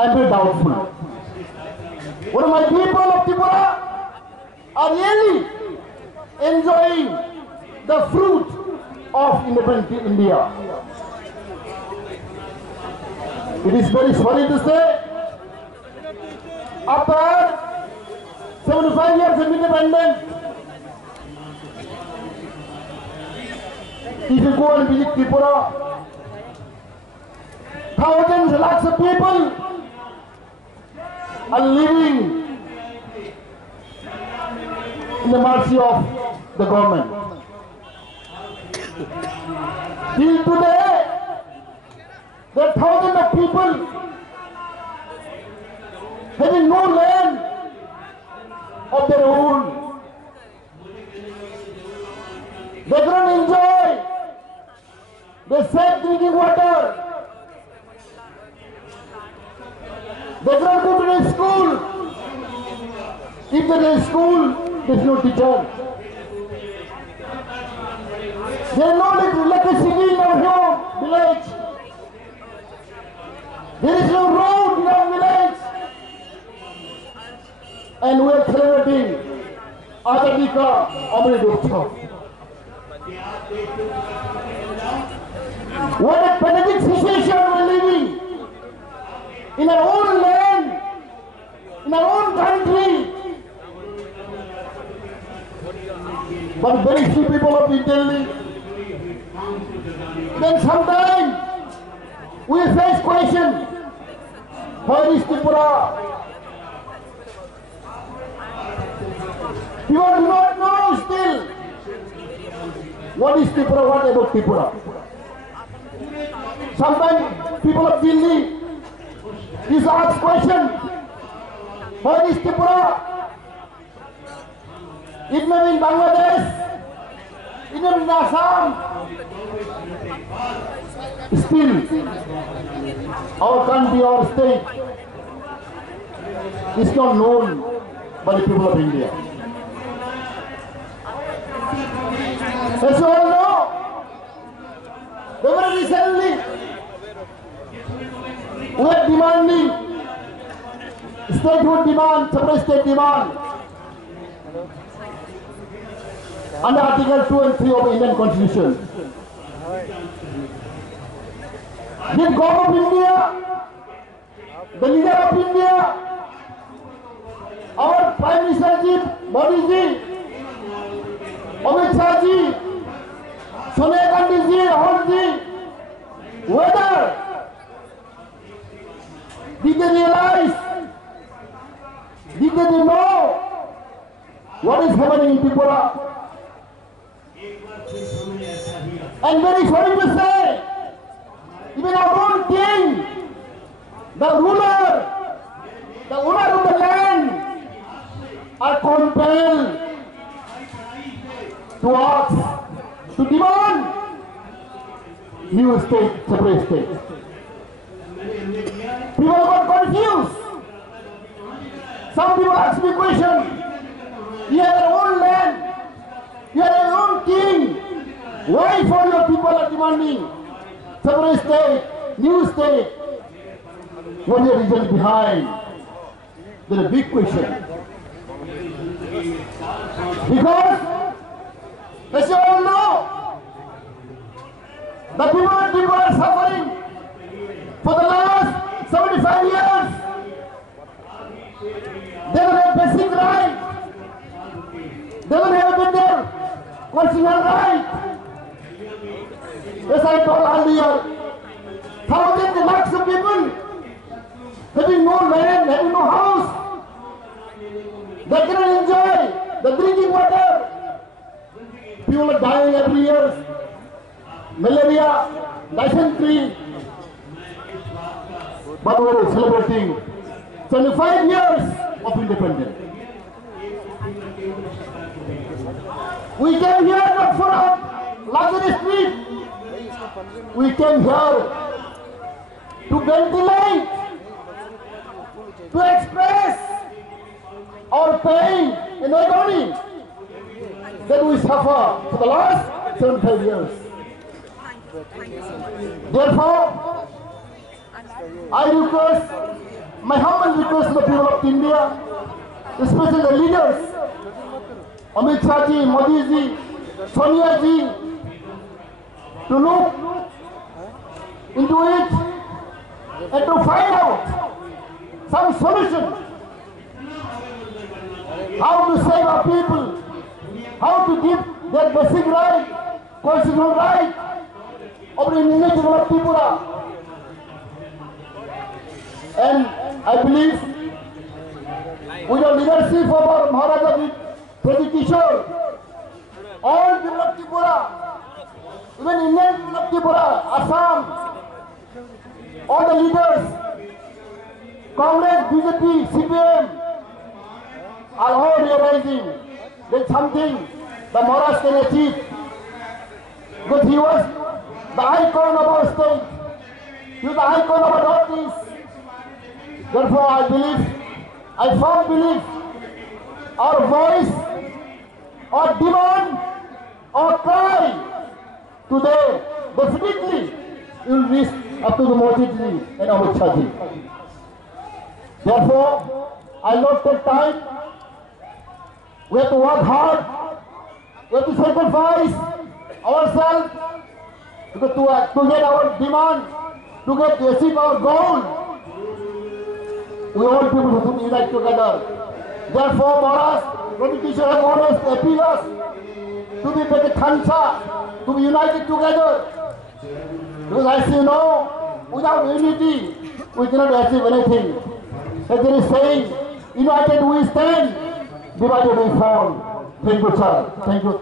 I'm very doubtful. One of my people of Tripura are really enjoying the fruit of independent India. It is very sorry to say, after 75 years of independence, if you go and visit Tripura, thousands, lakhs of people are living in the mercy of the government. Till today, there are thousands of people having no land of their own. They cannot enjoy the safe drinking water. They cannot go to the school. If there is school, there is no teacher. There is no electricity in our home, village. There is no road in our village. And we are celebrating Azadi Ka Amrit Utsav. What a pathetic situation we are living in our own land, in our own country. But very few people of Delhi. Then sometimes we face question, where is Tripura? People do not know still what is Tripura, what about Tripura. Sometimes people of Delhi is asked question, where is Tripura? It may be in Bangladesh, it may be in Assam. Still, our country, our state is not known by the people of India. As you all know, very recently we are demanding statehood demand, separate state demand under Article 2 and 3 of the Indian Constitution. The government of India, the leader of India, our Prime Minister Ji, Modi Ji, Amit Shah Ji, Sonia Gandhi Ji, Rahul Ji, whether did they realize, did they know what is happening in Tripura? And very sorry to say, even our own king, the ruler, the owner of the land, are compelled to ask, to demand new state, separate state. People got confused. Some people ask me question, you have your own land, you have your own king, why for your people are demanding separate state, new state? What is the reason behind? There is a big question. Because, as you all know, the people of Tripura are suffering for the last 75 years. They don't have basic right. They don't have their constitutional right. As I told earlier, thousands and lakhs of people having no land, having no house. They cannot enjoy the drinking water. People are dying every year. Malaria, dysentery. But we are celebrating 25 years of independence. We came here not for a luxury street. We came here to ventilate, to express our pain and agony that we suffer for the last 75 years. Therefore, I request my humble request to the people of India, especially the leaders, Amit Shah ji, Modi ji, Sonia ji, to look into it and to find out some solution. How to save our people, how to give their basic right, constitutional right of the individual of Tripura. And I believe with the leadership of our Maharaja Pradeep Kishore, all people of Tripura, even Indian people of Tripura, Assam, all the leaders, Congress, BJP, CPM, are all realizing that something the Maharaj can achieve. Because he was the icon of our state, he was the icon of our Northeast. Therefore, I firmly believe, our voice, our demand, our cry today definitely will reach up to the Modi ji and Amit Shah ji. Therefore, I will not take time. We have to work hard. We have to sacrifice ourselves to get our demand, to achieve our goal. We all people should unite together. Therefore, Maharaj, Pradeep Kishore has always appealed us to be like a Khansa, to be united together. Because as you know, without unity, we cannot achieve anything. As there is saying, united we stand, divided we fall. Thank you, sir. Thank you.